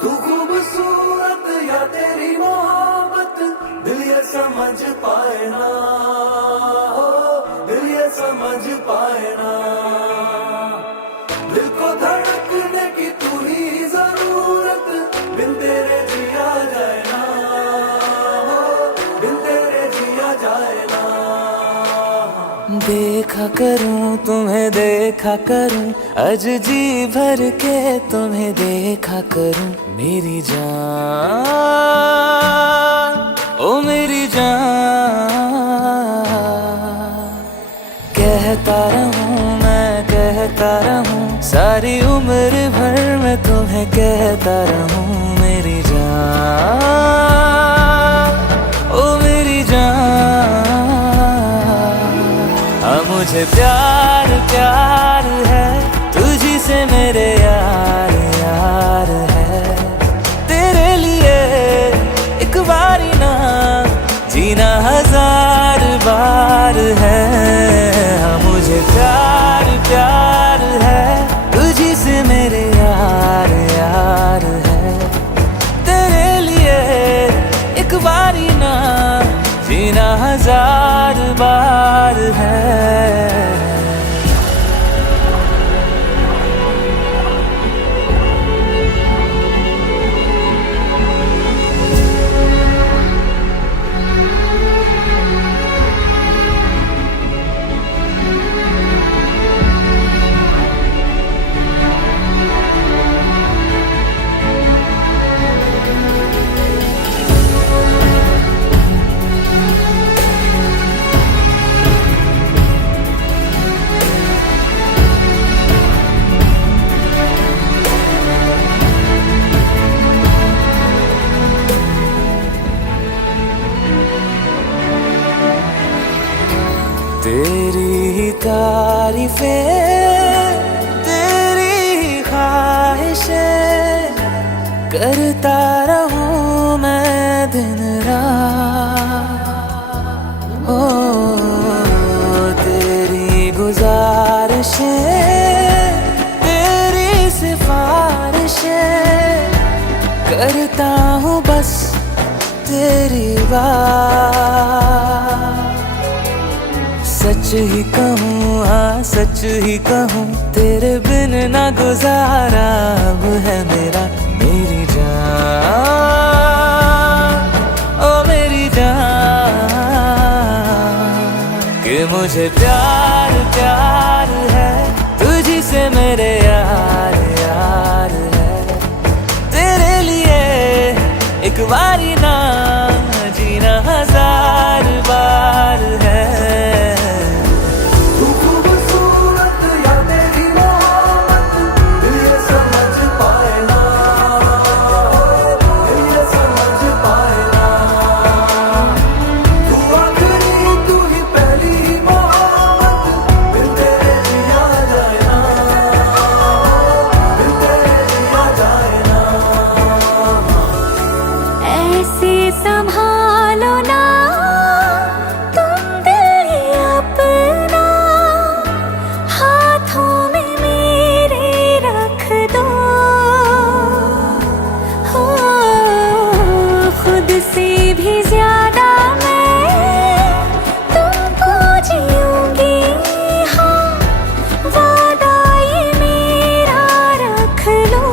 तू खूबसूरत या तेरी मोहब्बत दिल ये समझ पाए ना, हो दिल ये समझ पाए ना। दिल को धड़कने की तू ही जरूरत, बिन तेरे जिया जाए ना, हो बिन तेरे जिया जाए ना। देखा करूं तुम्हें देखा करूं, आज जी भर के तुम्हें देखा करूं। मेरी जान ओ मेरी जान, कहता रहूं मैं कहता रहूं, सारी उम्र भर मैं तुम्हें कहता रहूं। मेरी जान ओ मेरी जान, मुझे प्यार प्यार है तुझी से मेरे यार यार है। तेरे लिए एक बारी ना जीना हजार बार है। मुझे प्यार प्यार है तुझी से मेरे यार यार है। तेरे लिए एक बारी ना जीना हजार बार है। तेरी ही तारीफें तेरी ही ख्वाहिशें करता रहूं मैं दिन रात। ओ तेरी गुजारिशें तेरी सिफारिशें करता हूँ बस तेरी बात। सच ही कहूँ हाँ सच ही कहूँ, तेरे बिन ना गुजारा अब है मेरा। मेरी जान ओ मेरी जान, कि मुझे प्यार प्यार है तुझी से मेरे यार यार है। तेरे लिए एक बारी ना जीना हजार बार है। संभालो ना तुम दिल अपना, हाथों में मेरे रख दो। हो खुद से भी ज्यादा मैं तुमको जीऊंगी, हाँ वादा ये मेरा रख लो।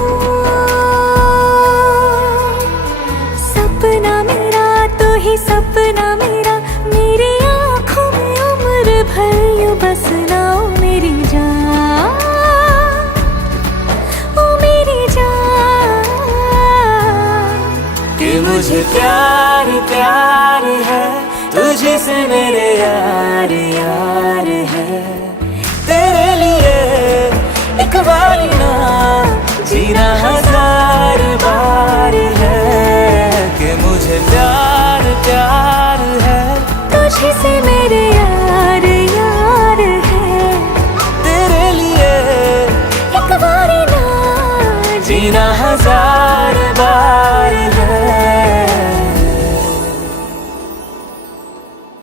सपना मेरा तो ही सपना मेरा, मेरी आँखों में उम्र भर यूं बसना। ओ मेरी जान ओ मेरी जान, कि मुझे प्यार प्यार है तुझे से मेरे यार यार है। तेरे लिए एक बारी ना जीना हजार बार है। कि मुझे प्यार प्यार है तुझे से मेरे यार यार है। तेरे लिए एक बारी ना जीना हजार